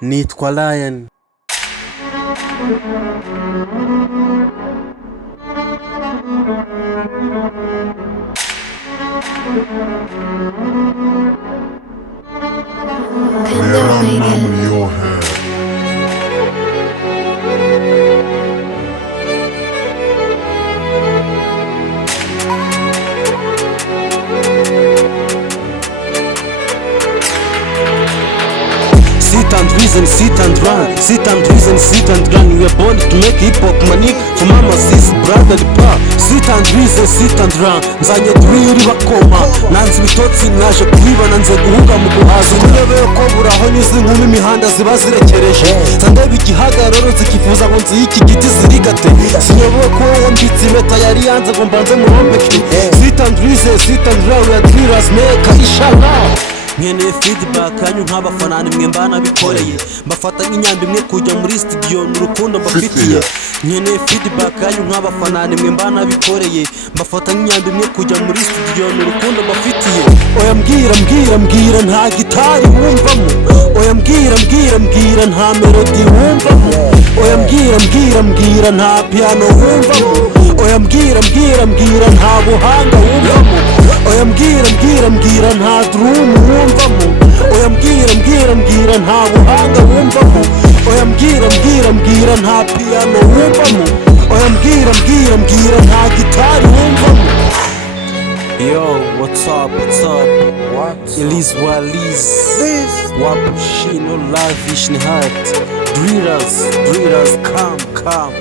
nitwa Lion. Your hand. Sit and reason, sit and run. Sit and reason, sit and run. We are born to make hip hop money for mama, sis, brother, the pa. Sit and reason, sit and run. Nzanye dwiri bakoma. Nanzi bitotsi naje kubiba nanze guhuga mu guhaza. Kurebeye ko buraho nyuze nkumi imihanda ziba zirekereje. Sandebe igihagararo zikifuza ngo nzi iki giti zirigate. Sinyoboye ko wambitse impeta yari yanze ngo mbanze murombeke. Sit and reason, sit and run. We are drillers make inshallah. Nkeneye feedback yanyu nk'abafana nimwe mbana bikoreye. Mbafata nk'inyambi imwe kujya muri studio n'urukundo mbafitiye. Nkeneye feedback yanyu nk'abafana nimwe mbana bikoreye. Mbafata nk'inyambi imwe kujya muri studio n'urukundo mbafitiye. Oya mbwira nta gitari wumvamo. Oya mbwira nta melody wumvamo. Oya mbwira nta piano wumvamo. Oya mbwira nta buhanga wumvamo. Oya mbwira nta drum wumvamo. Oya mbwira nta buhanga wumvamo. Oya mbwira nta piano wumvamo. Oya mbwira nta gitari wumvamo. Yo, what's up? Elise Waliz Wapushino lavish ni heart. Drillers, come.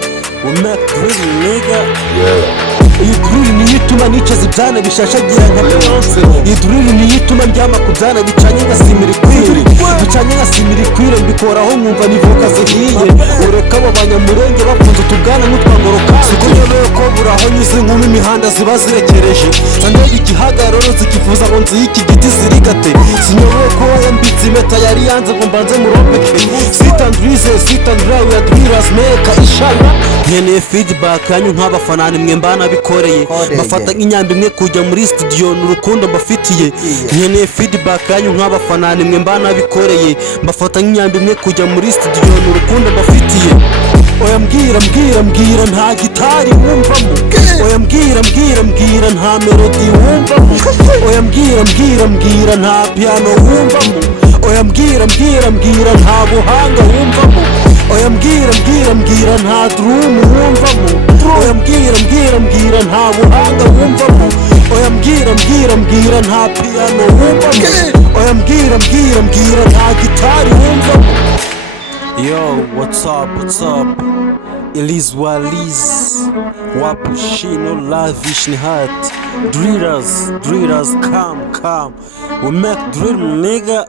We make drill, nigga. Iyi drill niyo ituma nicaza ibyana bishashagira nka Beyonce. Iyi drill niyo ituma ndyama ku byana bicanye nka simiri kwire. Mbikoraho nkumva nivoka zihiye. Ureka abo banyamurenge bafunze utubwana n'utwangoro kaje. Sinyobewe ko buraho nyuze nkumi imihanda ziba zirekereje. Sandebe igihagararo zikifuza ngo nzi iki giti zirigate. Sinyobewe ko wambitse impeta yari yanze ngo mbanze murombeke. Sit and reason, sit and run. We are drillers make inshallah. Nkeneye feedback yanyu nk'abafana nimwe mbana bikoreye. Mbafata nk'inyambi imwe kujya muri studio n'urukundo mbafitiye. Nkeneye feedback yanyu nk'abafana nimwe mbana bikoreye. Mbafata nk'inyambi imwe kujya muri studio n'urukundo mbafitiye. Oya mbwira nta gitari wumvamo. Oya mbwira nta melody wumvamo. Oya mbwira nta piano wumvamo. Oya mbwira nta buhanga wumvamo. Oya mbwira nta drum wumvamo. Oya mbwira nta buhanga wumvamo. Oya mbwira nta piano wumvamo. Oya mbwira nta gitari wumvamo. Yo, what's up? Elise Waliz Wapushino lavish ni heart. Drillers, come. We make drill, nigga.